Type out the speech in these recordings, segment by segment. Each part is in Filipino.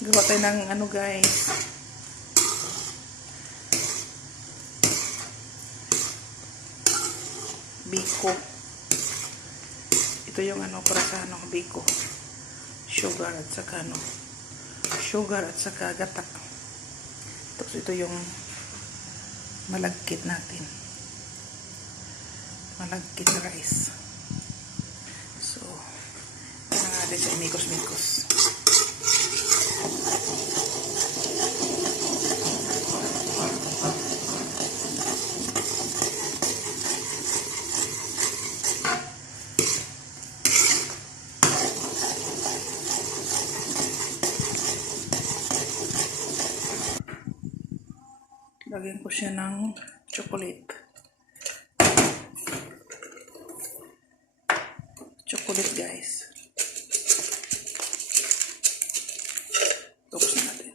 Gawa tayo ng ano guys. Biko. Ito yung ano para sa ano, biko. Sugar at saka ano. Sugar at saka gata. Tapos ito yung malagkit natin. Malagkit na rice. So, ito na natin sa mikos-mikos. Lagyan ko siya ng chocolate. Chocolate guys. Tapos na natin.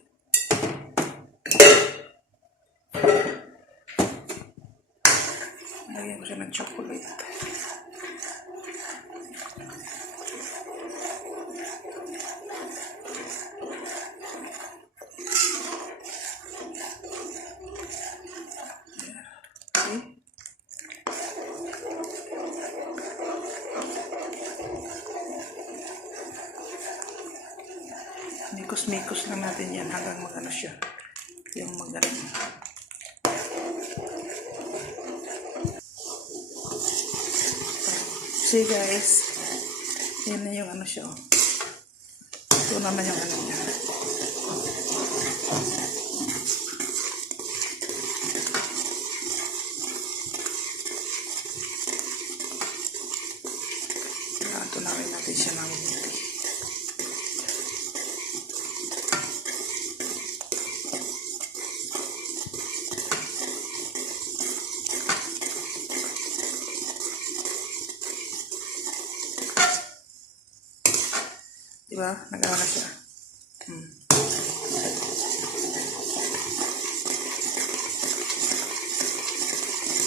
Lagyan ko siya ng chocolate. Mikos-mikos lang natin yan hanggang magano siya. Yung magano. See guys. Yan na yung ano siya. Ito naman yung ano niya. Tunawin natin siya namin dito. Diba? Nagawa na siya.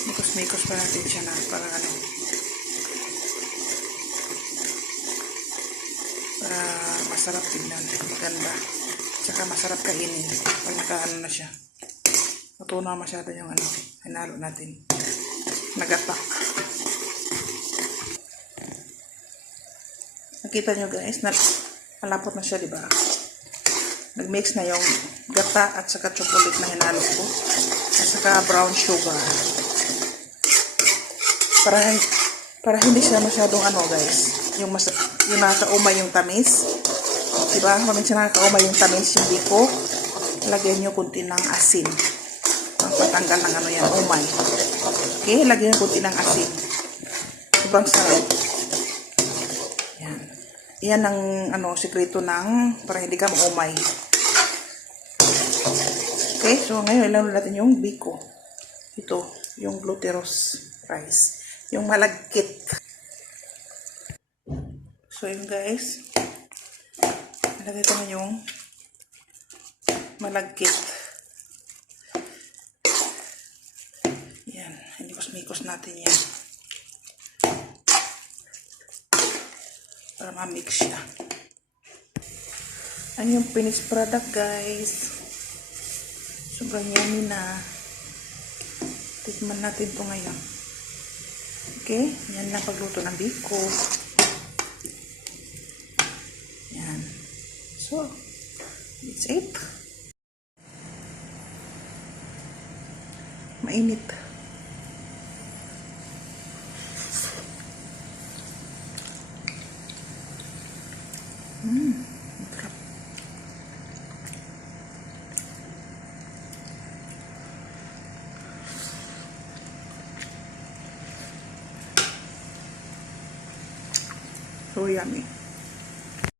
Mikos-mikos pa natin siya na para ano. Para masarap tignan. Maganda. Tsaka masarap kainin. Pag nakaano na siya. Matunaw masyado yung ano. Hinalo natin. Nagatak. Nakita nyo guys na malapot na siya, diba? Nag-mix na yung gata at saka chocolate na hinalo ko. At saka brown sugar. Para hindi siya masyadong ano guys. Yung nasa umay yung tamis. Diba? Maminsan nakakaumay yung tamis yung biko. Lagyan nyo kunti ng asin. Ang patanggal ng ano yan, umay. Okay? Lagyan nyo kunti ng asin. Sobrang sarap. Yan ang ano, sikreto ng para hindi ka maumay. Okay, so ngayon ilalo natin yung biko. Ito, yung glutinous rice. Yung malagkit. So yun guys. Ilagay ko na yung malagkit. Yan, mikos-mikos natin yan. Para ma-mix siya. Ano yung finished product guys. Sobrang yummy na. Tikman natin ito ngayon. Okay? Yan lang pagluto ng biko. Yan. So, it's it. Mainit. Sarap. So yummy.